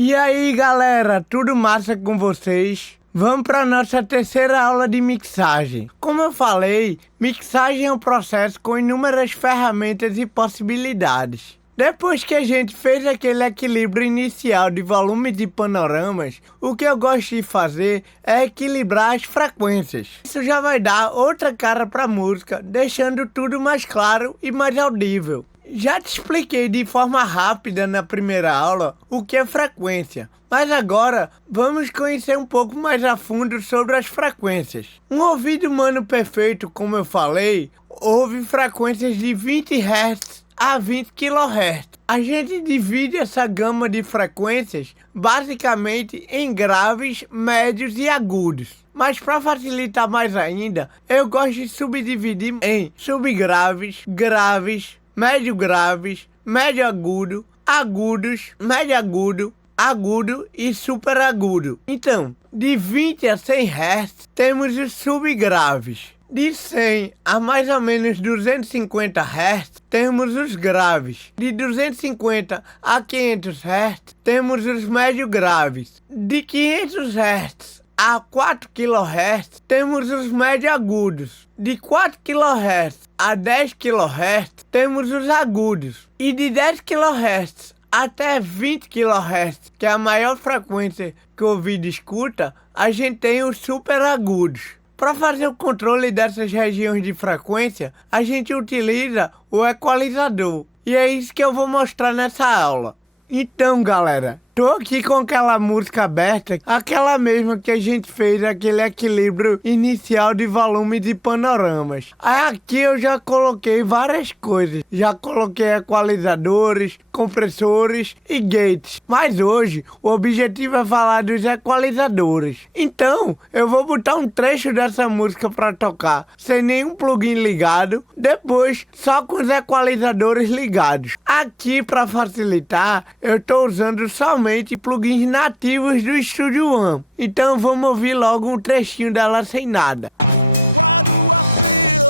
E aí galera, tudo massa com vocês? Vamos para nossa terceira aula de mixagem. Como eu falei, mixagem é um processo com inúmeras ferramentas e possibilidades. Depois que a gente fez aquele equilíbrio inicial de volumes e panoramas, o que eu gosto de fazer é equilibrar as frequências. Isso já vai dar outra cara para a música, deixando tudo mais claro e mais audível. Já te expliquei de forma rápida na primeira aula o que é frequência, mas agora vamos conhecer um pouco mais a fundo sobre as frequências. Um ouvido humano perfeito, como eu falei, ouve frequências de 20 Hz a 20 kHz. A gente divide essa gama de frequências basicamente em graves, médios e agudos. Mas para facilitar mais ainda, eu gosto de subdividir em subgraves, graves, médio graves, médio agudo, agudos, médio agudo, agudo e super agudo. Então, de 20 a 100 Hz temos os subgraves. De 100 a mais ou menos 250 Hz temos os graves. De 250 a 500 Hz temos os médio graves. De 500 Hz a 4 kHz temos os médio agudos. De 4 kHz a 10 kHz temos os agudos. E de 10 kHz até 20 kHz, que é a maior frequência que o ouvido escuta, a gente tem os super agudos. Para fazer o controle dessas regiões de frequência, a gente utiliza o equalizador. E é isso que eu vou mostrar nessa aula. Então galera, tô aqui com aquela música aberta, aquela mesma que a gente fez aquele equilíbrio inicial de volume de panoramas. Aí aqui eu já coloquei várias coisas, já coloquei equalizadores, compressores e gates. Mas hoje o objetivo é falar dos equalizadores. Então eu vou botar um trecho dessa música para tocar sem nenhum plugin ligado, depois só com os equalizadores ligados. Aqui para facilitar, eu tô usando somente plugins nativos do Studio One. Então vamos ouvir logo um trechinho dela sem nada. Why do I feel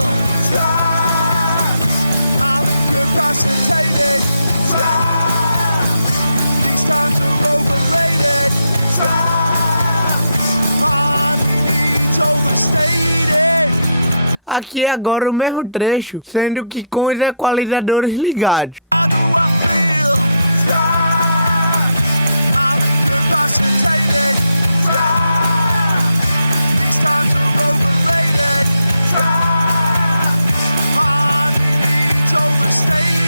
trapped? I'm incapacitated. Trapped. These times are overrated. Trapped. My needs overstated. Aqui é agora o mesmo trecho, sendo que com os equalizadores ligados. Why do I feel trapped? I'm incapacitated. Trapped. These times are overrated. Trapped. My needs overstated.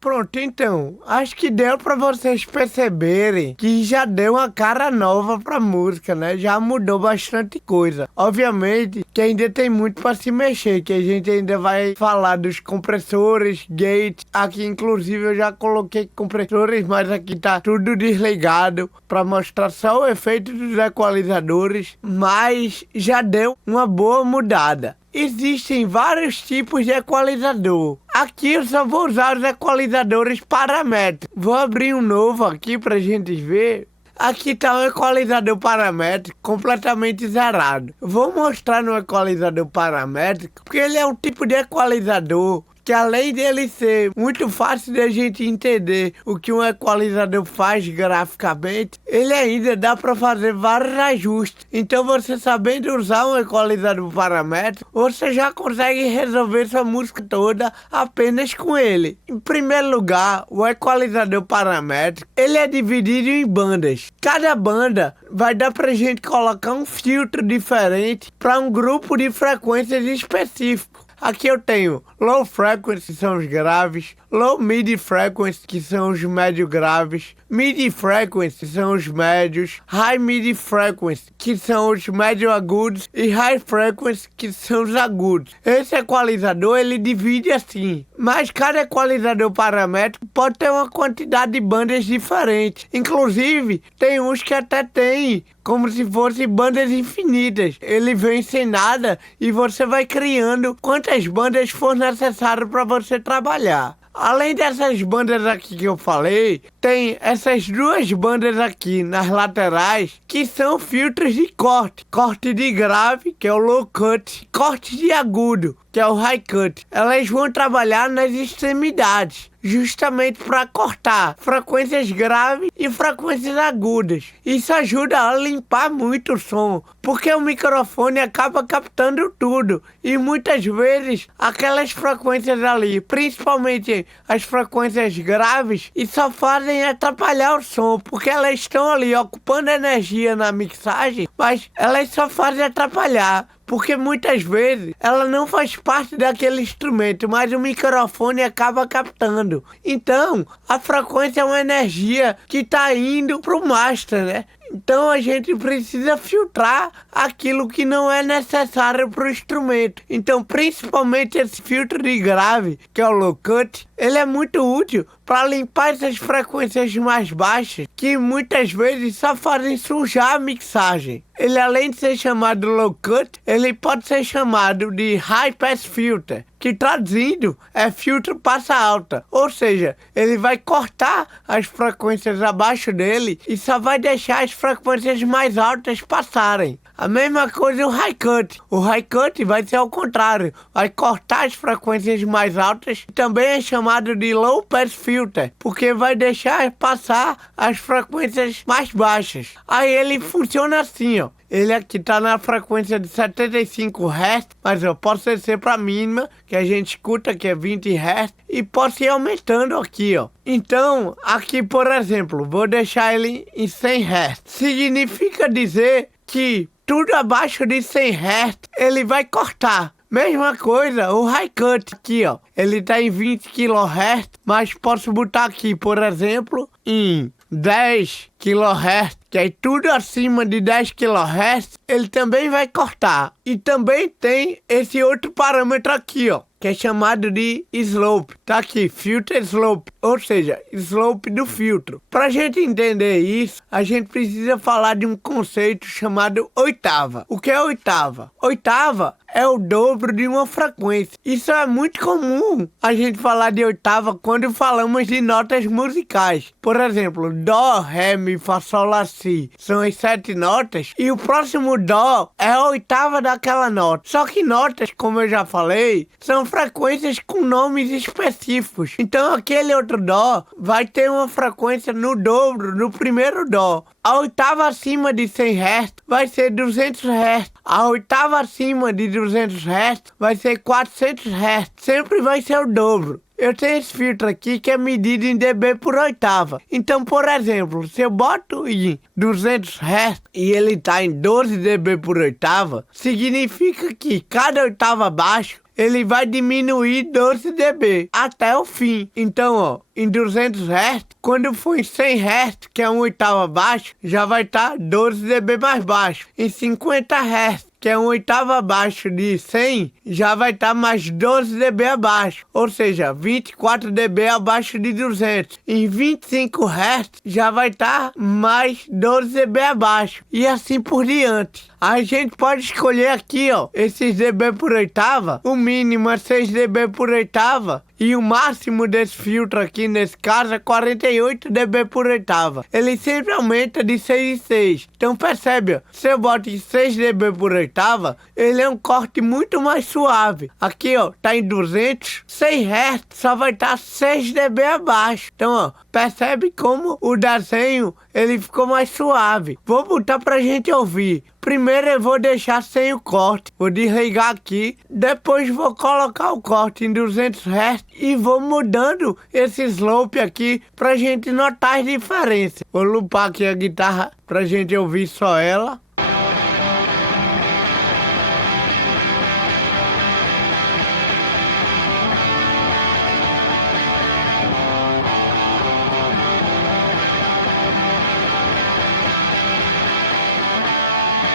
Pronto, então, acho que deu para vocês perceberem que já deu uma cara nova pra música, né? Já mudou bastante coisa. Obviamente que ainda tem muito para se mexer, que a gente ainda vai falar dos compressores, gates. Aqui inclusive eu já coloquei compressores, mas aqui tá tudo desligado para mostrar só o efeito dos equalizadores, mas já deu uma boa mudada. Existem vários tipos de equalizador. Aqui eu só vou usar os equalizadores paramétricos. Vou abrir um novo aqui pra gente ver. Aqui tá o equalizador paramétrico completamente zerado. Vou mostrar no equalizador paramétrico, porque ele é um tipo de equalizador que além dele ser muito fácil de a gente entender o que um equalizador faz graficamente, ele ainda dá para fazer vários ajustes. Então você sabendo usar um equalizador paramétrico, você já consegue resolver sua música toda apenas com ele. Em primeiro lugar, o equalizador paramétrico, ele é dividido em bandas. Cada banda vai dar pra gente colocar um filtro diferente para um grupo de frequências específico. Aqui eu tenho low frequency, que são os graves, low mid frequency, que são os médio graves, mid frequency, que são os médios, high mid frequency, que são os médio agudos, e high frequency, que são os agudos. Esse equalizador ele divide assim, mas cada equalizador paramétrico pode ter uma quantidade de bandas diferentes. Inclusive, tem uns que até tem como se fossem bandas infinitas. Ele vem sem nada e você vai criando quantas bandas for necessário para você trabalhar. Além dessas bandas aqui que eu falei, tem essas duas bandas aqui nas laterais que são filtros de corte. Corte de grave, que é o low cut, corte de agudo, que é o high cut. Elas vão trabalhar nas extremidades, justamente para cortar frequências graves e frequências agudas. Isso ajuda a limpar muito o som, porque o microfone acaba captando tudo e muitas vezes aquelas frequências ali, principalmente as frequências graves, e só fazem atrapalhar o som, porque elas estão ali ocupando energia na mixagem, mas elas só fazem atrapalhar. Porque muitas vezes ela não faz parte daquele instrumento, mas o microfone acaba captando. Então, a frequência é uma energia que está indo para o master, né? Então a gente precisa filtrar aquilo que não é necessário para o instrumento. Então, principalmente esse filtro de grave, que é o low cut, ele é muito útil para limpar essas frequências mais baixas, que muitas vezes só fazem sujar a mixagem. Ele, além de ser chamado low cut, ele pode ser chamado de high pass filter, que traduzindo é filtro passa alta, ou seja, ele vai cortar as frequências abaixo dele e só vai deixar as frequências mais altas passarem. A mesma coisa o high cut. O high cut vai ser ao contrário, vai cortar as frequências mais altas. Também é chamado de low pass filter, porque vai deixar passar as frequências mais baixas. Aí ele funciona assim, ó. Ele aqui tá na frequência de 75 Hz, mas eu posso descer para a mínima, que a gente escuta, que é 20 Hz, e posso ir aumentando aqui, ó. Então, aqui, por exemplo, vou deixar ele em 100 Hz. Significa dizer que tudo abaixo de 100 Hz ele vai cortar. Mesma coisa, o high cut aqui, ó. Ele tá em 20 kHz, mas posso botar aqui, por exemplo, em 10 kHz, que é tudo acima de 10 kHz, ele também vai cortar. E também tem esse outro parâmetro aqui, ó, que é chamado de slope. Tá aqui, filter slope, ou seja, slope do filtro. Pra gente entender isso, a gente precisa falar de um conceito chamado oitava. O que é oitava? Oitava é o dobro de uma frequência. Isso é muito comum a gente falar de oitava quando falamos de notas musicais. Por exemplo, dó, ré, mi, fá, sol, lá, si. São as 7 notas e o próximo dó é a oitava daquela nota. Só que notas, como eu já falei, são frequências com nomes específicos. Então aquele outro dó vai ter uma frequência no dobro do primeiro dó. A oitava acima de 100 Hz vai ser 200 Hz. A oitava acima de 200 Hz vai ser 400 Hz. Sempre vai ser o dobro. Eu tenho esse filtro aqui que é medido em dB por oitava. Então, por exemplo, se eu boto em 200 Hz e ele está em 12 dB por oitava, significa que cada oitava abaixo ele vai diminuir 12 dB até o fim. Então, ó, em 200 Hz, quando for em 100 Hz, que é uma oitava abaixo, já vai estar 12 dB mais baixo. Em 50 Hz, que é uma oitava abaixo de 100, já vai estar mais 12 dB abaixo, ou seja, 24 dB abaixo de 200. Em 25 Hz, já vai estar mais 12 dB abaixo, e assim por diante. A gente pode escolher aqui, ó, esses dB por oitava, o mínimo é 6 dB por oitava, e o máximo desse filtro aqui, nesse caso, é 48 dB por oitava. Ele sempre aumenta de 6 em 6. Então percebe, ó, se eu boto em 6 dB por oitava, ele é um corte muito mais suave. Aqui, ó, tá em 200, 100 Hz só vai estar 6 dB abaixo. Então, ó, percebe como o desenho, ele ficou mais suave. Vou botar pra gente ouvir. Primeiro eu vou deixar sem o corte, vou desligar aqui, depois vou colocar o corte em 200 Hz e vou mudando esse slope aqui pra gente notar as diferenças. Vou loopar aqui a guitarra pra gente ouvir só ela.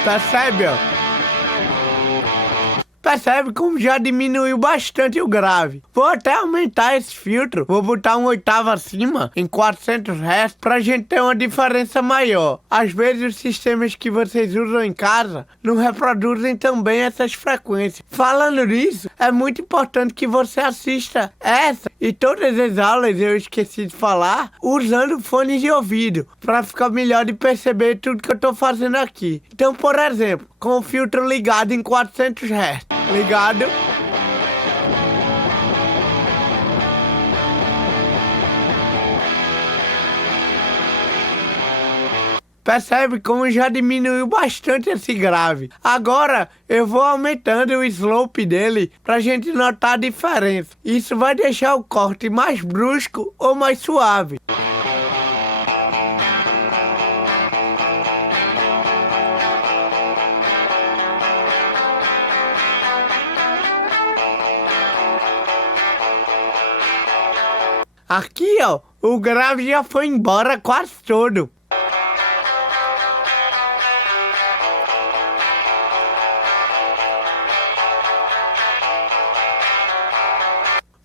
Percebe, ó? Percebe como já diminuiu bastante o grave. Vou até aumentar esse filtro. Vou botar uma oitava acima, em 400 Hz, pra gente ter uma diferença maior. Às vezes os sistemas que vocês usam em casa não reproduzem também essas frequências. Falando nisso, é muito importante que você assista essa e todas as aulas, eu esqueci de falar, usando fones de ouvido, pra ficar melhor de perceber tudo que eu tô fazendo aqui. Então, por exemplo, com o filtro ligado em 400 Hz. Ligado. Percebe como já diminuiu bastante esse grave. Agora eu vou aumentando o slope dele pra gente notar a diferença. Isso vai deixar o corte mais brusco ou mais suave. Aqui, ó, o grave já foi embora quase todo.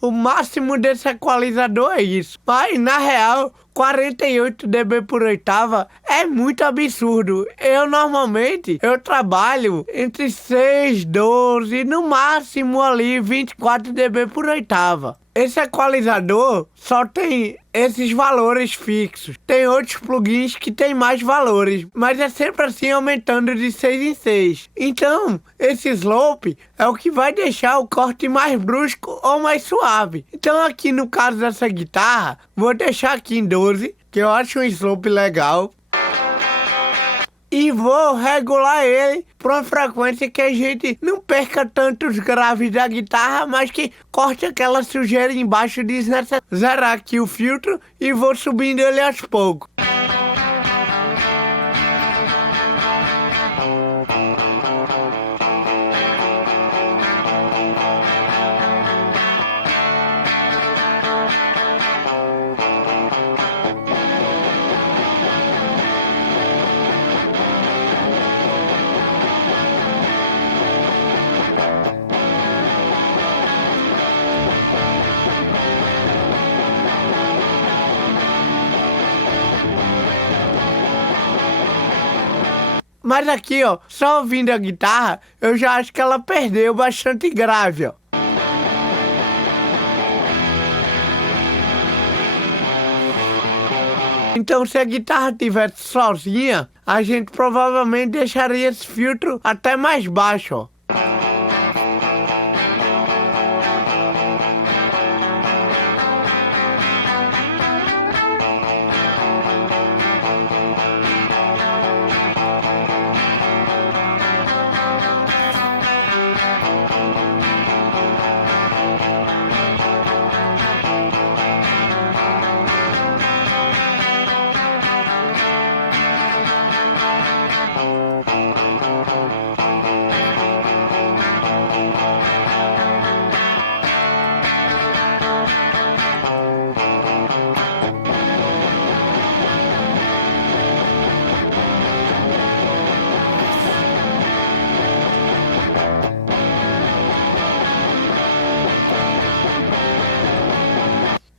O máximo desse equalizador é isso. Mas, na real, 48 dB por oitava é muito absurdo. Normalmente, eu trabalho entre 6, 12, no máximo ali 24 dB por oitava. Esse equalizador só tem esses valores fixos. Tem outros plugins que tem mais valores, mas é sempre assim aumentando de 6 em 6. Então, esse slope é o que vai deixar o corte mais brusco ou mais suave. Então aqui no caso dessa guitarra, vou deixar aqui em 12, que eu acho um slope legal. E vou regular ele para uma frequência que a gente não perca tantos graves da guitarra, mas que corte aquela sujeira embaixo desnecessária. Zerar aqui o filtro e vou subindo ele aos poucos. Mas aqui, ó, só ouvindo a guitarra, eu já acho que ela perdeu bastante grave, ó. Então, se a guitarra estivesse sozinha, a gente provavelmente deixaria esse filtro até mais baixo, ó.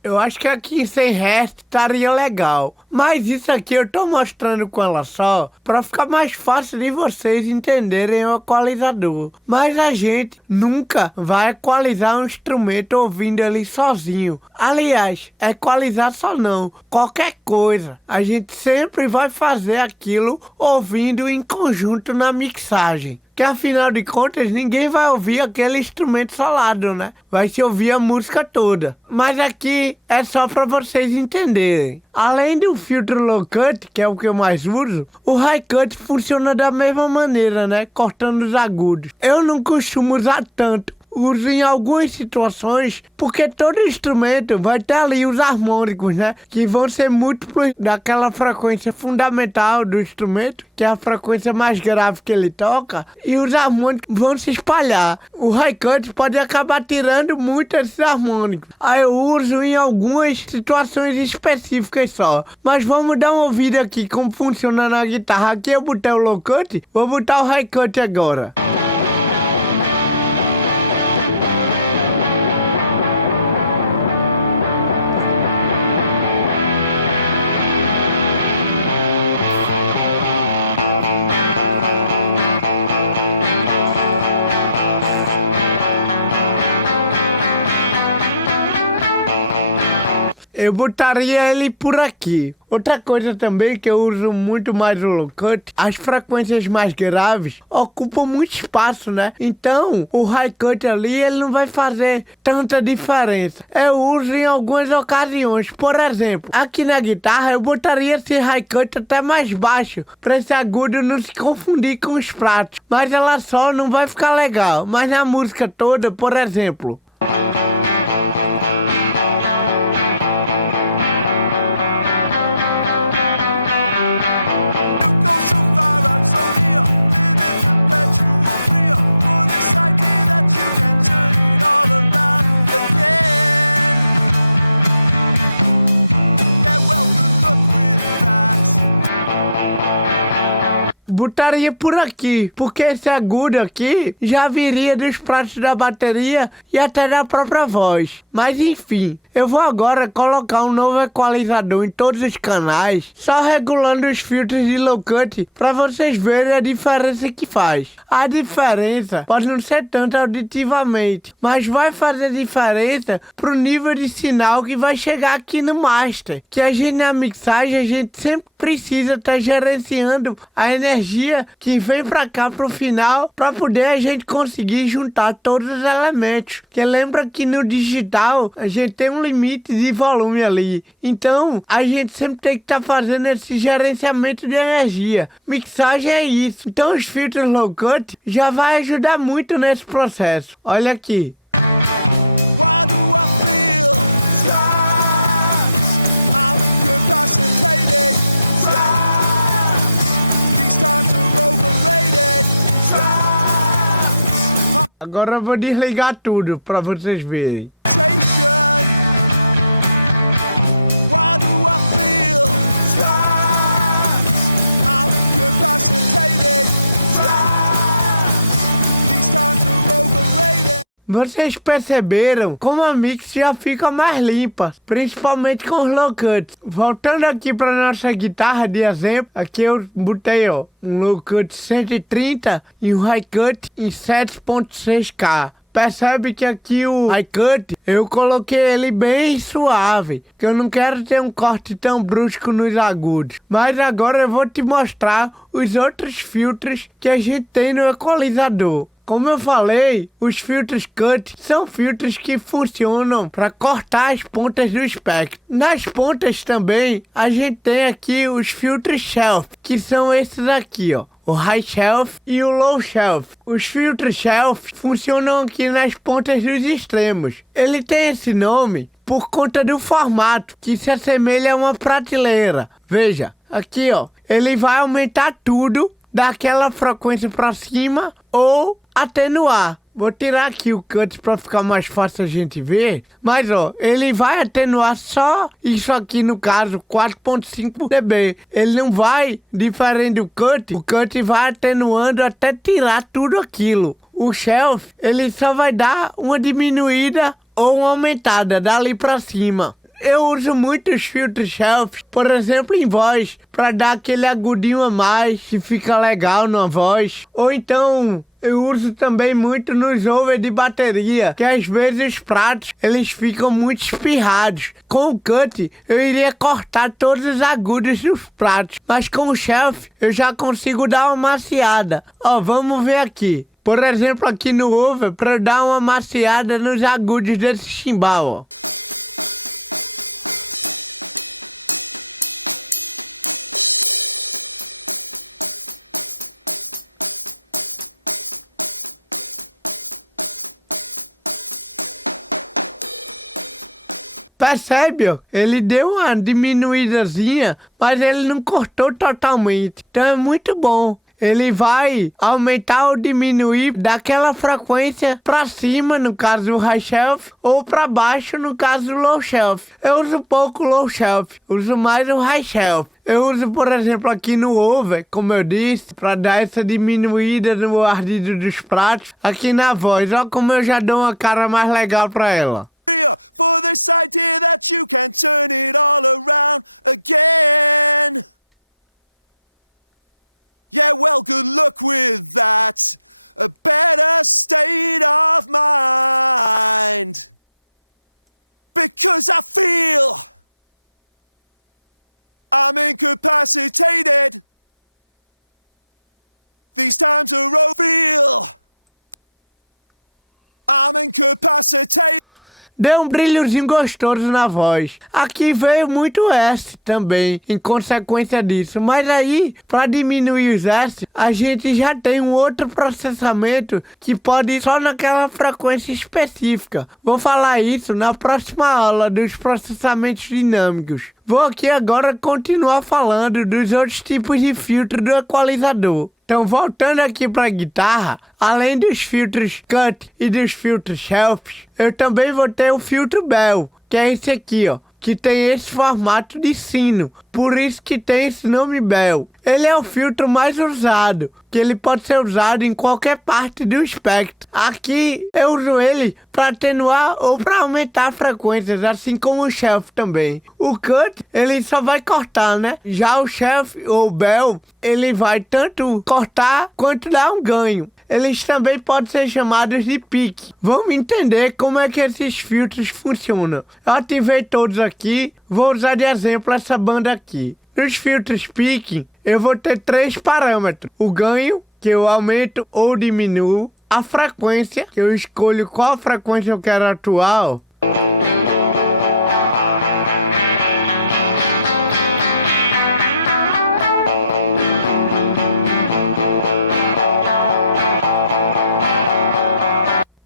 Eu acho que aqui em 100 Hz estaria legal. Mas isso aqui eu tô mostrando com ela só para ficar mais fácil de vocês entenderem o equalizador. Mas a gente nunca vai equalizar um instrumento ouvindo ele sozinho. Aliás, equalizar só não. Qualquer coisa. A gente sempre vai fazer aquilo ouvindo em conjunto na mixagem. Que afinal de contas ninguém vai ouvir aquele instrumento solado, né? Vai se ouvir a música toda. Mas aqui é só para vocês entenderem. Além do filtro low cut, que é o que eu mais uso, o high cut funciona da mesma maneira, né? Cortando os agudos. Eu não costumo usar tanto. Uso em algumas situações, porque todo instrumento vai ter ali os harmônicos, né? Que vão ser múltiplos daquela frequência fundamental do instrumento, que é a frequência mais grave que ele toca, e os harmônicos vão se espalhar. O high cut pode acabar tirando muito esses harmônicos. Aí eu uso em algumas situações específicas só. Mas vamos dar uma ouvida aqui como funciona na guitarra. Aqui eu botei o low cut, vou botar o high cut agora. Eu botaria ele por aqui. Outra coisa também que eu uso muito mais o low cut, as frequências mais graves ocupam muito espaço, né? Então, o high cut ali, ele não vai fazer tanta diferença. Eu uso em algumas ocasiões. Por exemplo, aqui na guitarra eu botaria esse high cut até mais baixo, para esse agudo não se confundir com os pratos. Mas ela só não vai ficar legal. Mas na música toda, por exemplo... botaria por aqui, porque esse agudo aqui já viria dos pratos da bateria e até da própria voz. Mas enfim, eu vou agora colocar um novo equalizador em todos os canais, só regulando os filtros de low cut para vocês verem a diferença que faz. A diferença pode não ser tanto auditivamente, mas vai fazer diferença pro nível de sinal que vai chegar aqui no master, que a gente na mixagem a gente sempre precisa estar gerenciando a energia que vem pra cá pro final, pra poder a gente conseguir juntar todos os elementos. Que lembra que no digital a gente tem um limite de volume ali. Então a gente sempre tem que estar fazendo esse gerenciamento de energia. Mixagem é isso. Então os filtros low cut já vai ajudar muito nesse processo. Olha aqui. Why do I feel trapped? I'm incapacitated. These times are overrated. Agora eu vou desligar tudo pra vocês verem. Why do I feel trapped? I'm incapacitated. These times are overrated. Vocês perceberam como a mix já fica mais limpa, principalmente com os low cuts. Voltando aqui para nossa guitarra de exemplo, aqui eu botei um low cut 130 e um high cut em 7.6K. Percebe que aqui o high cut, eu coloquei ele bem suave, que eu não quero ter um corte tão brusco nos agudos. Mas agora eu vou te mostrar os outros filtros que a gente tem no equalizador. Como eu falei, os filtros cut são filtros que funcionam para cortar as pontas do espectro. Nas pontas também, a gente tem aqui os filtros shelf, que são esses aqui, o high shelf e o low shelf. Os filtros shelf funcionam aqui nas pontas dos extremos. Ele tem esse nome por conta do formato, que se assemelha a uma prateleira. Veja, aqui ele vai aumentar tudo daquela frequência para cima ou atenuar. Vou tirar aqui o cut para ficar mais fácil a gente ver. Mas ele vai atenuar só isso aqui, no caso 4.5 dB. Ele não vai, diferente do cut, o cut vai atenuando até tirar tudo aquilo. O shelf, ele só vai dar uma diminuída ou uma aumentada dali para cima. Eu uso muitos filtros shelf, por exemplo em voz, para dar aquele agudinho a mais que fica legal na voz. Ou então eu uso também muito nos over de bateria, que às vezes os pratos eles ficam muito espirrados. Com o cut eu iria cortar todos os agudos dos pratos, mas com o shelf eu já consigo dar uma maciada. Vamos ver aqui. Por exemplo aqui no over, para dar uma maciada nos agudos desse chimbal, Percebe? Ele deu uma diminuídazinha, mas ele não cortou totalmente. Então é muito bom. Ele vai aumentar ou diminuir daquela frequência para cima, no caso do high shelf, ou para baixo, no caso do low shelf. Eu uso pouco low shelf, uso mais o high shelf. Eu uso, por exemplo, aqui no over, como eu disse, para dar essa diminuída no ardido dos pratos. Aqui na voz, olha como eu já dou uma cara mais legal para ela. For this idea that you can turn it all around again. Yeah, well, good luck with that. A better state of mind. Because I feel I'm incapacitated. These times are real. I'm incapacitated. Deu um brilhozinho gostoso na voz. Aqui veio muito S também, em consequência disso. Mas aí, para diminuir os S, a gente já tem um outro processamento que pode ir só naquela frequência específica. Vou falar isso na próxima aula dos processamentos dinâmicos. Vou aqui agora continuar falando dos outros tipos de filtro do equalizador. Então, voltando aqui para a guitarra, além dos filtros cut e dos filtros shelf, eu também vou ter o filtro bell, que é esse aqui, ó, que tem esse formato de sino, por isso que tem esse nome bell. Ele é o filtro mais usado, que ele pode ser usado em qualquer parte do espectro. Aqui eu uso ele para atenuar ou para aumentar frequências, assim como o shelf também. O cut, ele só vai cortar, né? Já o shelf ou bell, ele vai tanto cortar quanto dar um ganho. Eles também podem ser chamados de pique. Vamos entender como é que esses filtros funcionam. Eu ativei todos aqui, vou usar de exemplo essa banda aqui. Nos filtros pique, eu vou ter 3 parâmetros. O ganho, que eu aumento ou diminuo. A frequência, que eu escolho qual frequência eu quero atuar, ó.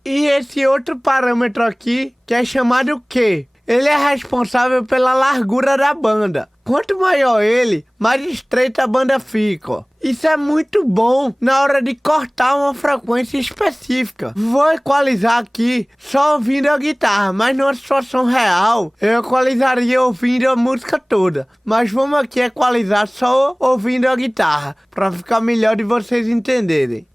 E esse outro parâmetro aqui, que é chamado Q. Ele é responsável pela largura da banda. Quanto maior ele, mais estreita a banda fica, ó. Isso é muito bom na hora de cortar uma frequência específica. Vou equalizar aqui só ouvindo a guitarra, mas numa situação real, eu equalizaria ouvindo a música toda. Mas vamos aqui equalizar só ouvindo a guitarra, para ficar melhor de vocês entenderem.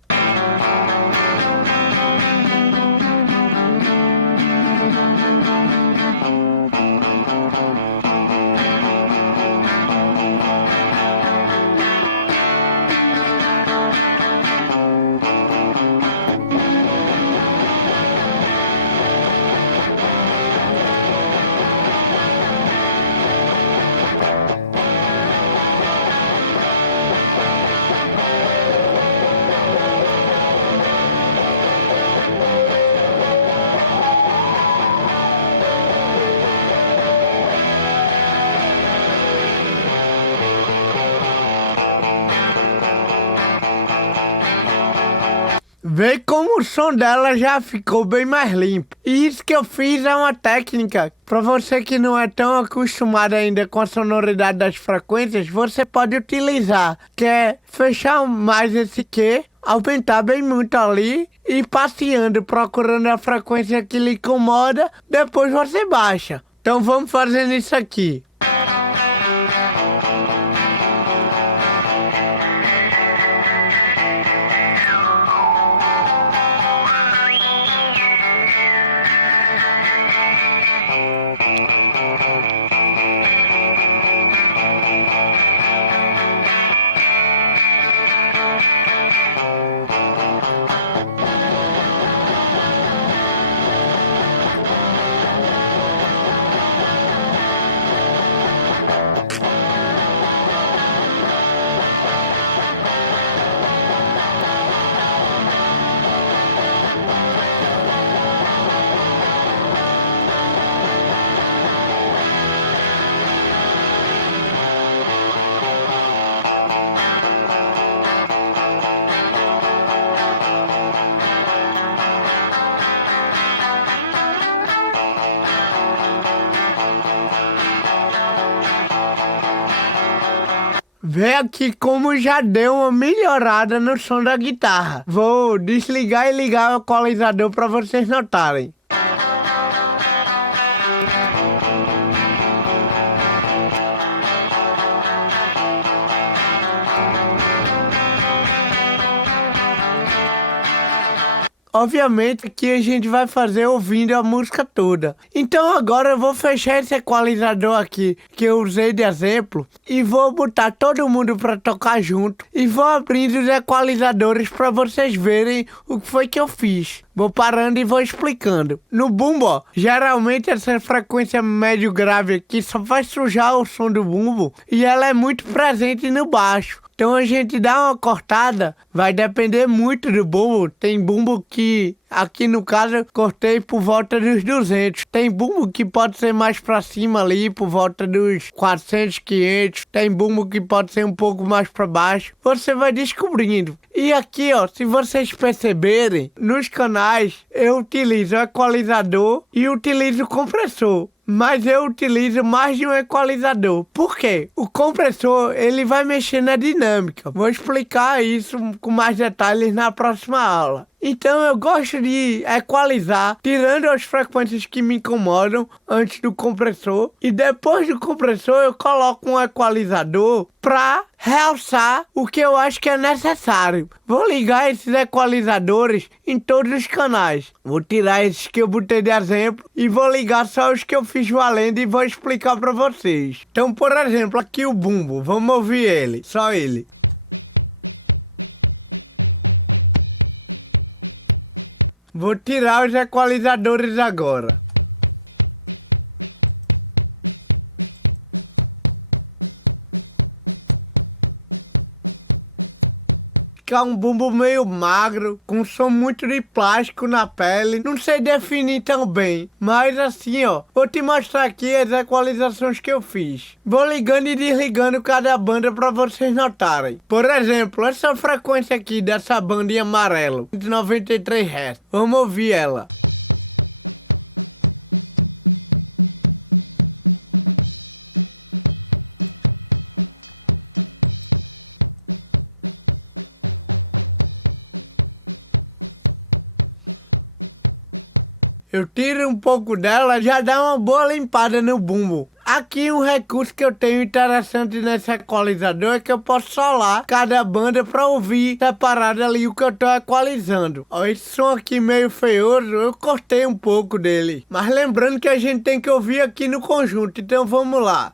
Vê como o som dela já ficou bem mais limpo. E isso que eu fiz é uma técnica. Para você que não é tão acostumado ainda com a sonoridade das frequências, você pode utilizar. Que é fechar mais esse Q, aumentar bem muito ali e ir passeando, procurando a frequência que lhe incomoda. Depois você baixa. Então vamos fazendo isso aqui. Vê aqui como já deu uma melhorada no som da guitarra. Vou desligar e ligar o equalizador para vocês notarem. Obviamente que a gente vai fazer ouvindo a música toda. Então agora eu vou fechar esse equalizador aqui que eu usei de exemplo e vou botar todo mundo para tocar junto e vou abrindo os equalizadores para vocês verem o que foi que eu fiz. Vou parando e vou explicando. No bumbo, ó, geralmente essa frequência médio grave aqui só faz sujar o som do bumbo e ela é muito presente no baixo. Então a gente dá uma cortada, vai depender muito do bumbo. Tem bumbo que, aqui no caso, eu cortei por volta dos 200. Tem bumbo que pode ser mais pra cima ali, por volta dos 400, 500. Tem bumbo que pode ser um pouco mais pra baixo. Você vai descobrindo. E aqui, ó, se vocês perceberem, nos canais eu utilizo o equalizador e utilizo o compressor. Mas eu utilizo mais de um equalizador. Por quê? O compressor, ele vai mexer na dinâmica. Vou explicar isso com mais detalhes na próxima aula. Então eu gosto de equalizar, tirando as frequências que me incomodam antes do compressor. E depois do compressor eu coloco um equalizador para realçar o que eu acho que é necessário. Vou ligar esses equalizadores em todos os canais. Vou tirar esses que eu botei de exemplo e vou ligar só os que eu fiz valendo e vou explicar para vocês. Então, por exemplo, aqui o bumbo. Vamos ouvir ele, só ele. Vou tirar os equalizadores agora. Fica um bumbo meio magro, com som muito de plástico na pele. Não sei definir tão bem, mas assim, ó, vou te mostrar aqui as equalizações que eu fiz. Vou ligando e desligando cada banda para vocês notarem. Por exemplo, essa frequência aqui dessa banda em amarelo, de 93 Hz. Vamos ouvir ela. Eu tiro um pouco dela, já dá uma boa limpada no bumbo. Aqui um recurso que eu tenho interessante nesse equalizador é que eu posso solar cada banda para ouvir separado ali o que eu tô equalizando. Ó, esse som aqui meio feioso, eu cortei um pouco dele. Mas lembrando que a gente tem que ouvir aqui no conjunto, então vamos lá.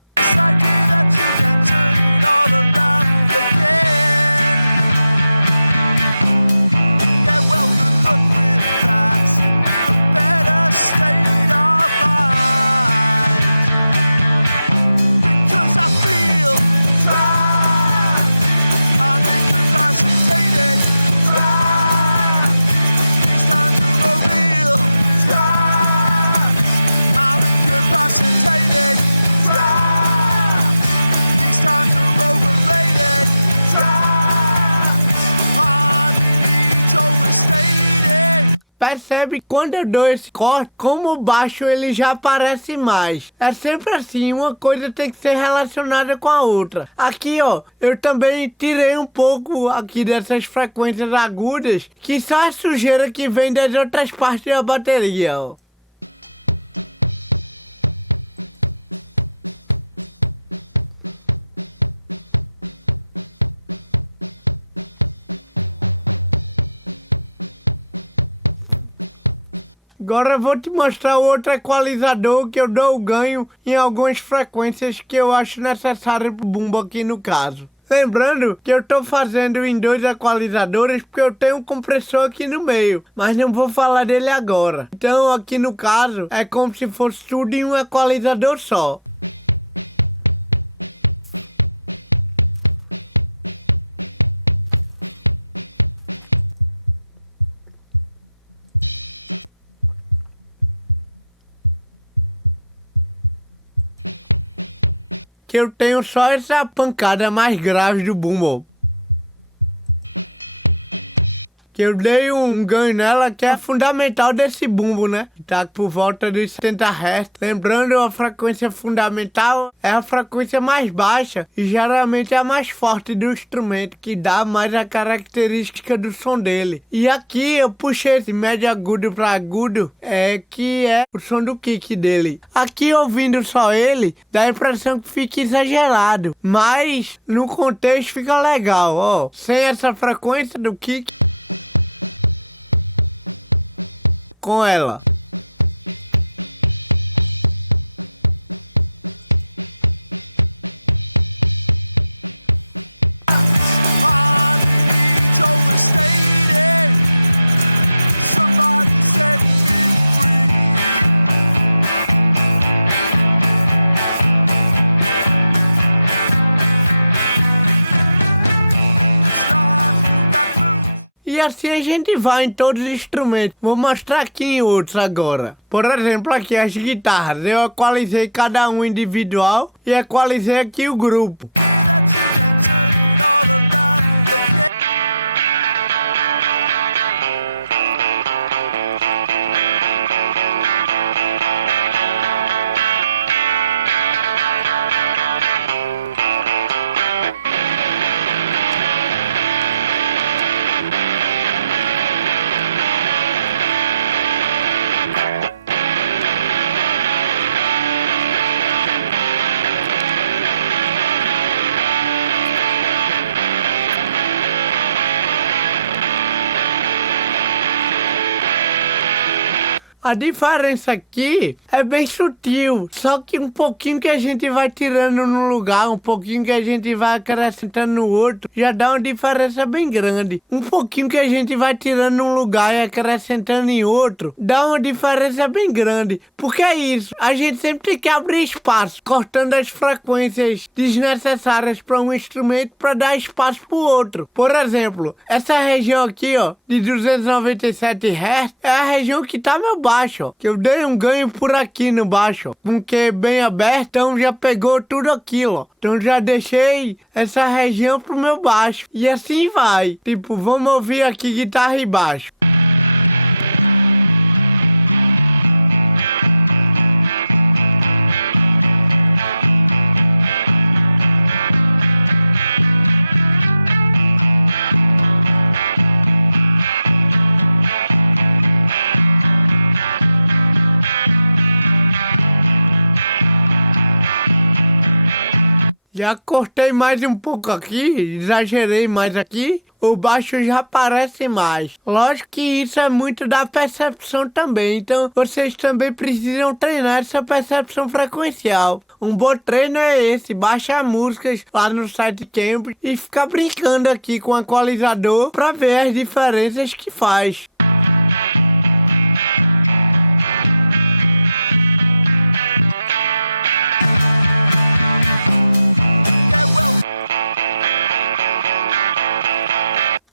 Percebe quando eu dou esse corte, como o baixo ele já aparece mais. É sempre assim, uma coisa tem que ser relacionada com a outra. Aqui, ó, eu também tirei um pouco aqui dessas frequências agudas, que só a sujeira que vem das outras partes da bateria, ó. Agora eu vou te mostrar outro equalizador que eu dou ganho em algumas frequências que eu acho necessário pro bumbo aqui no caso. Lembrando que eu tô fazendo em dois equalizadores porque eu tenho um compressor aqui no meio, mas não vou falar dele agora. Então aqui no caso é como se fosse tudo em um equalizador só. Que eu tenho só essa pancada mais grave do bumbo. Que eu dei um ganho nela que é fundamental desse bumbo, né? Tá por volta dos 70 Hz. Lembrando, a frequência fundamental é a frequência mais baixa e geralmente é a mais forte do instrumento, que dá mais a característica do som dele. E aqui eu puxei esse médio agudo para agudo, que é o som do kick dele. Aqui ouvindo só ele, dá a impressão que fica exagerado, mas no contexto fica legal, ó. Sem essa frequência do kick, com ela. Somebody E assim a gente vai em todos os instrumentos. Vou mostrar aqui em outros agora. Por exemplo, aqui as guitarras. Eu equalizei cada um individual e equalizei aqui o grupo. A diferença aqui é bem sutil, só que um pouquinho que a gente vai tirando num lugar, um pouquinho que a gente vai acrescentando no outro, já dá uma diferença bem grande. Um pouquinho que a gente vai tirando num lugar e acrescentando em outro, dá uma diferença bem grande. Porque é isso, a gente sempre tem que abrir espaço, cortando as frequências desnecessárias para um instrumento para dar espaço para o outro. Por exemplo, essa região aqui, ó, de 297 Hz, é a região que tá meu baixo, ó, que eu dei um ganho por aqui no baixo, ó, com que bem aberto, então já pegou tudo aquilo, ó. Então já deixei essa região pro meu baixo. E assim vai. Tipo, vamos ouvir aqui guitarra e baixo. Já cortei mais um pouco aqui, exagerei mais aqui, o baixo já aparece mais. Lógico que isso é muito da percepção também, então vocês também precisam treinar essa percepção frequencial. Um bom treino é esse, baixar músicas lá no site Cambridge e ficar brincando aqui com o equalizador para ver as diferenças que faz.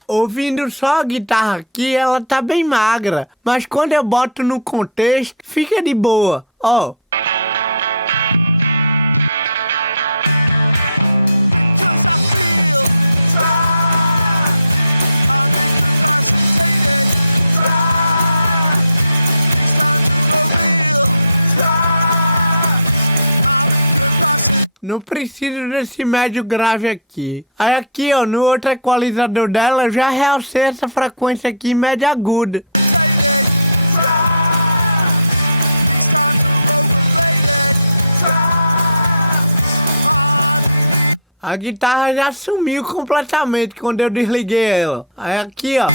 Ouvindo só a guitarra aqui, ela tá bem magra, mas quando eu boto no contexto, fica de boa, ó. Não preciso desse médio grave aqui. Aí aqui, ó, no outro equalizador dela, eu já realcei essa frequência aqui média aguda. A guitarra já sumiu completamente quando eu desliguei ela. Aí aqui, ó.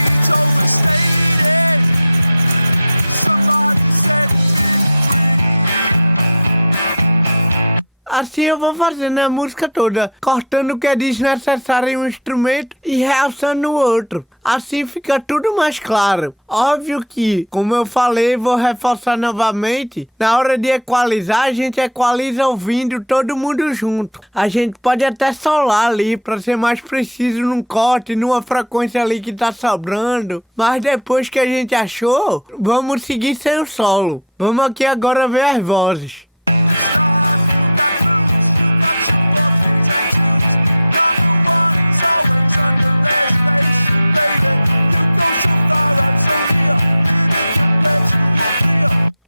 Assim eu vou fazendo a música toda, cortando o que é desnecessário em um instrumento e realçando no outro. Assim fica tudo mais claro. Óbvio que, como eu falei, vou reforçar novamente, na hora de equalizar, a gente equaliza ouvindo todo mundo junto. A gente pode até solar ali, para ser mais preciso num corte, numa frequência ali que tá sobrando. Mas depois que a gente achou, vamos seguir sem o solo. Vamos aqui agora ver as vozes.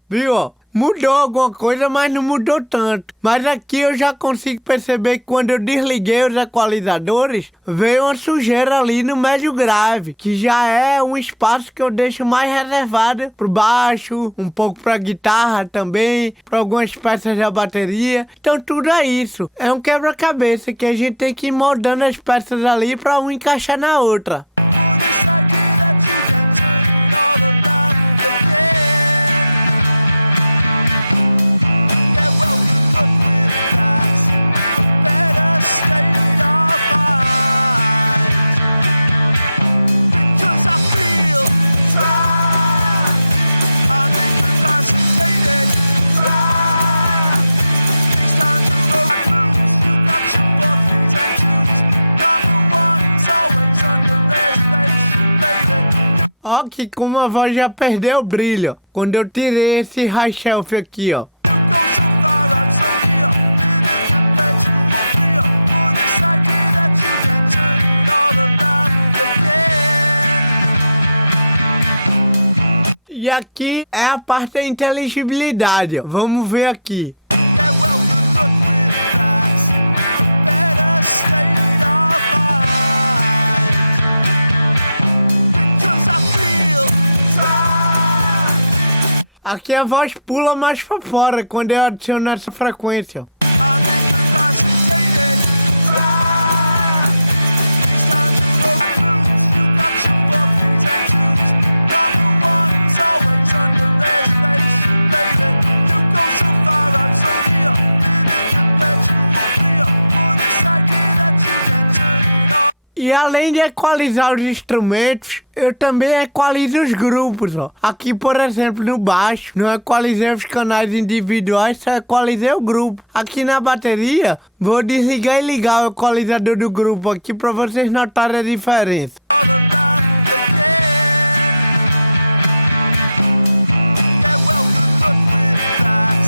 Viu, ó? Mudou alguma coisa, mas não mudou tanto. Mas aqui eu já consigo perceber que quando eu desliguei os equalizadores, veio uma sujeira ali no médio grave, que já é um espaço que eu deixo mais reservado pro baixo, um pouco pra guitarra também, pra algumas peças da bateria. Então tudo é isso. É um quebra-cabeça que a gente tem que ir moldando as peças ali pra uma encaixar na outra. Ó que como a voz já perdeu o brilho quando eu tirei esse high shelf aqui, ó. You go so far, I'm so near. Living perpetual fear for this idea that you can turn it all around again. E aqui é a parte da inteligibilidade, ó. Vamos ver aqui. Yeah, well, good luck with that. A better state of mind. Because I feel dry. Aqui a voz pula mais pra fora quando eu adiciono essa frequência, ó. I'm incapacitated. Dry. These times are over blues. You got your 4 3s and 2s. Number 1 is always under reservation, baby. You go so far, I'm so near. Living perpetual fear for this idea that you can turn it on. E além de equalizar os instrumentos, eu também equalizo os grupos, ó. Aqui, por exemplo, no baixo, não equalizei os canais individuais, só equalizei o grupo. Aqui na bateria, vou desligar e ligar o equalizador do grupo aqui para vocês notarem a diferença. All around again. Yeah, well, good luck with that.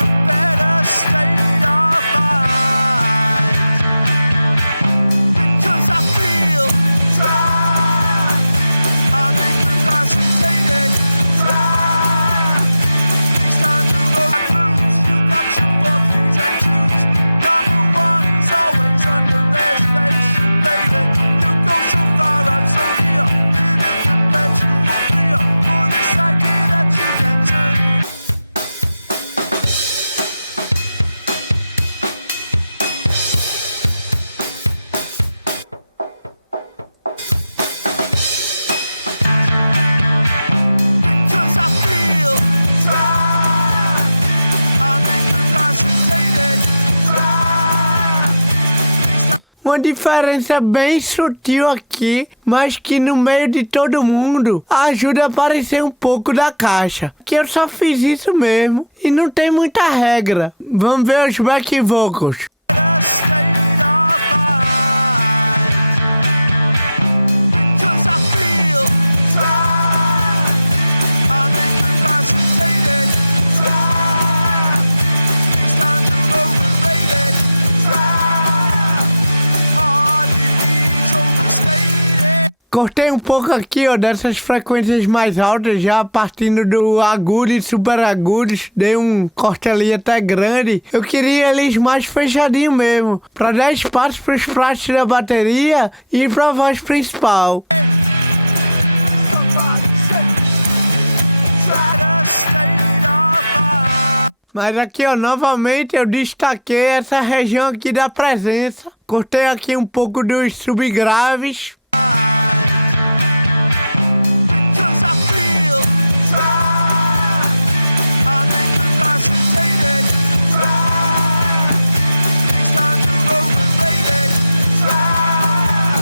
A better state of mind. Because I feel dry. I'm incapacitated. Dry. These times are over blues. You got your 4 3s and 2s. Number 1 is always under reservation, baby. You go so far, I'm so near. Living perpetual fear for this idea that you can turn it. Because I feel dry. I'm incapacitated. Dry. These times Uma diferença bem sutil aqui, mas que no meio de todo mundo ajuda a aparecer um pouco da caixa. Que eu só fiz isso mesmo e não tem muita regra. Vamos ver os back vocals. better state of mind. Because I feel dry. I'm incapacitated. Dry. These times are overrated. Dry. Hard needs overstated. Cortei um pouco aqui, ó, dessas frequências mais altas, já partindo do agudo e super agudos. Dei um corte ali até grande. Eu queria eles mais fechadinho mesmo, para dar espaço para os pratos da bateria e para a voz principal. Somebody say, better state of mind. Mas aqui, ó, novamente eu destaquei essa região aqui da presença. Cortei aqui um pouco dos subgraves. Because I feel dry. I'm incapacitated. Dry. These times are overrated. Dry.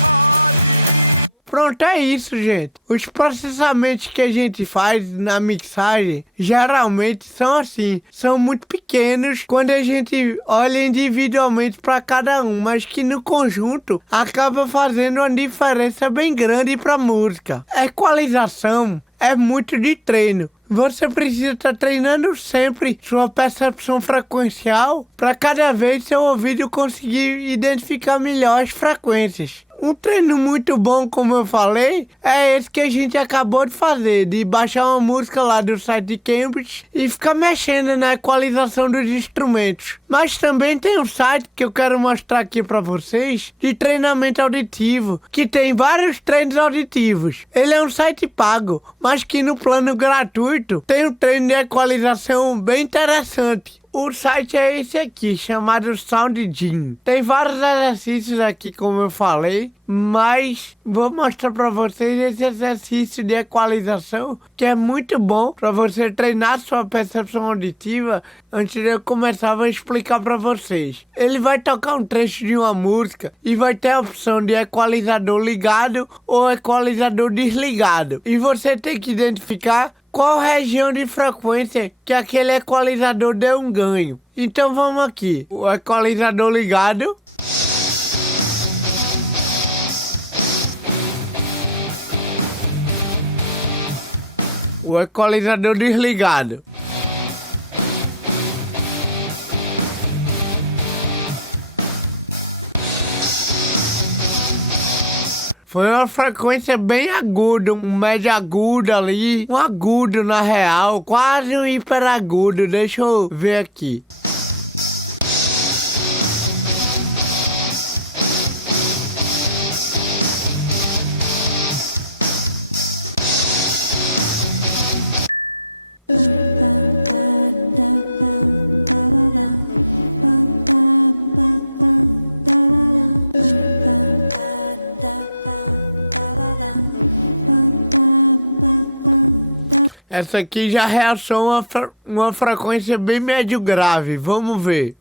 Hard needs Pronto, é isso, gente. Os processamentos que a gente faz na mixagem geralmente são assim, são muito pequenos quando a gente olha individualmente para cada um, mas que no conjunto acaba fazendo uma diferença bem grande para a música. Equalização é muito de treino. Você precisa estar treinando sempre sua percepção frequencial para cada vez seu ouvido conseguir identificar melhor as frequências. Um treino muito bom, como eu falei, é esse que a gente acabou de fazer, de baixar uma música lá do site de Cambridge e ficar mexendo na equalização dos instrumentos. Mas também tem um site que eu quero mostrar aqui para vocês, de treinamento auditivo, que tem vários treinos auditivos. Ele é um site pago, mas que no plano gratuito tem um treino de equalização bem interessante. O site é esse aqui, chamado SoundGym. Tem vários exercícios aqui, como eu falei, mas vou mostrar para vocês esse exercício de equalização, que é muito bom para você treinar sua percepção auditiva. Antes de eu começar, vou explicar para vocês. Ele vai tocar um trecho de uma música e vai ter a opção de equalizador ligado ou equalizador desligado. E você tem que identificar qual região de frequência que aquele equalizador deu um ganho. Então vamos aqui. O equalizador ligado. O equalizador desligado. Foi uma frequência bem aguda, um médio agudo ali, um agudo na real, quase um hiperagudo, deixa eu ver aqui. Essa aqui já reação uma frequência bem médio grave, vamos ver.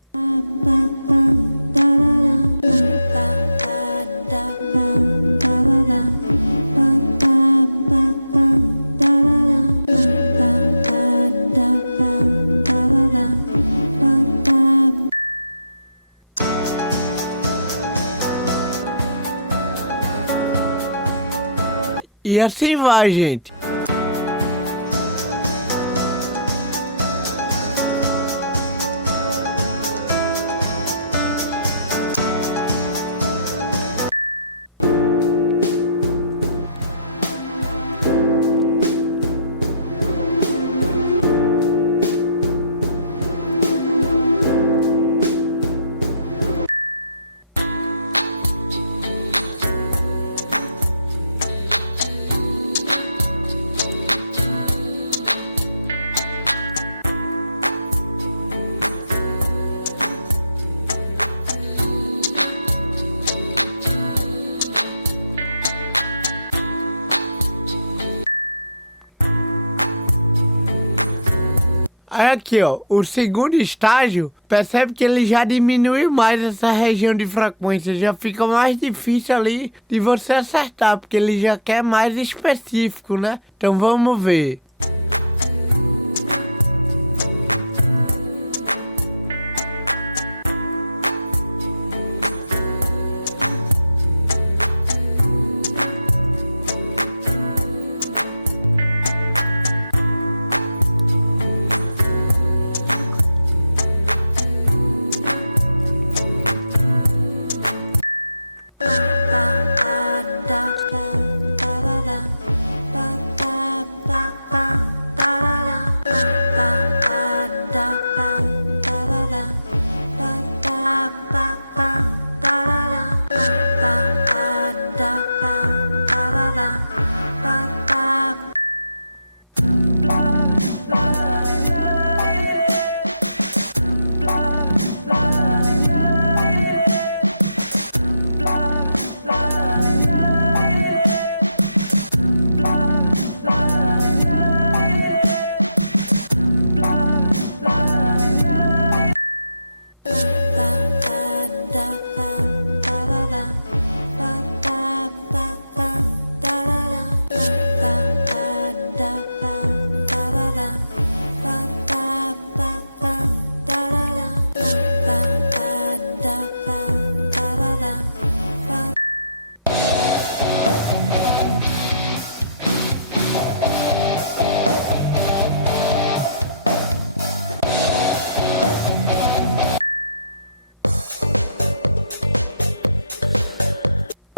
E assim vai, gente. Aí aqui, ó, o segundo estágio, percebe que ele já diminui mais essa região de frequência, já fica mais difícil ali de você acertar, porque ele já quer mais específico, né? Então vamos ver.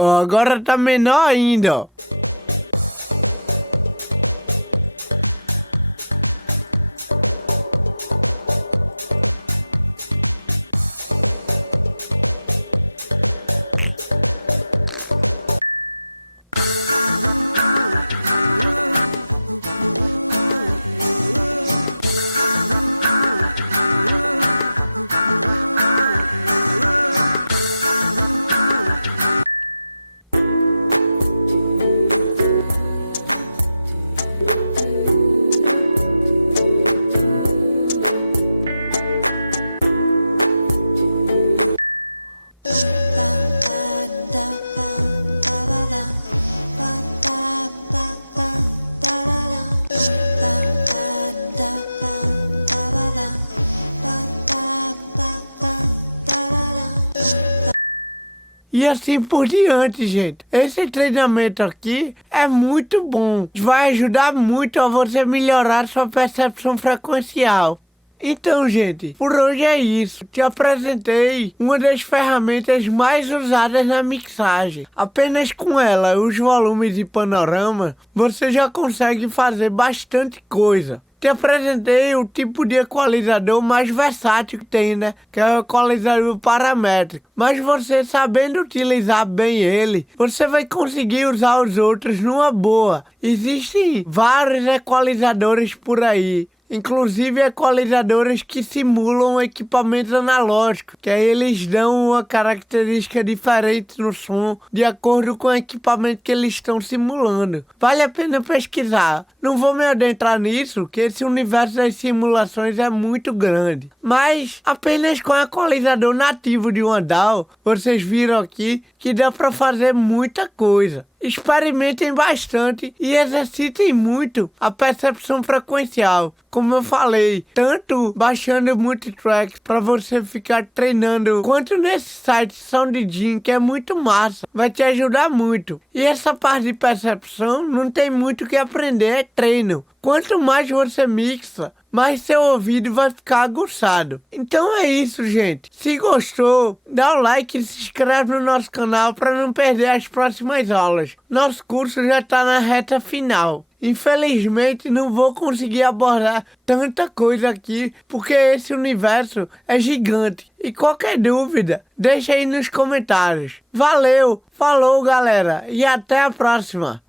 Ó, agora tá menor ainda, ó. assim por diante, gente. Esse treinamento aqui é muito bom. Vai ajudar muito a você melhorar sua percepção frequencial. Então, gente, por hoje é isso. Te apresentei uma das ferramentas mais usadas na mixagem. Apenas com ela, os volumes e panorama, você já consegue fazer bastante coisa. Te apresentei o tipo de equalizador mais versátil que tem, né? Que é o equalizador paramétrico. Mas você sabendo utilizar bem ele, você vai conseguir usar os outros numa boa. Existem vários equalizadores por aí. Inclusive equalizadores que simulam equipamentos analógicos, que aí eles dão uma característica diferente no som, de acordo com o equipamento que eles estão simulando. Vale a pena pesquisar. Não vou me adentrar nisso, que esse universo das simulações é muito grande. Mas apenas com o equalizador nativo de uma DAW, vocês viram aqui que dá para fazer muita coisa. Experimentem bastante e exercitem muito a percepção frequencial. Como eu falei, tanto baixando multitracks para você ficar treinando, quanto nesse site SoundGym, que é muito massa, vai te ajudar muito. E essa parte de percepção não tem muito o que aprender, é treino. Quanto mais você mixa, mais seu ouvido vai ficar aguçado. Então é isso, gente. Se gostou, dá o like e se inscreve no nosso canal para não perder as próximas aulas. Nosso curso já está na reta final. Infelizmente não vou conseguir abordar tanta coisa aqui, porque esse universo é gigante. E qualquer dúvida, deixa aí nos comentários. Valeu, falou galera, e até a próxima.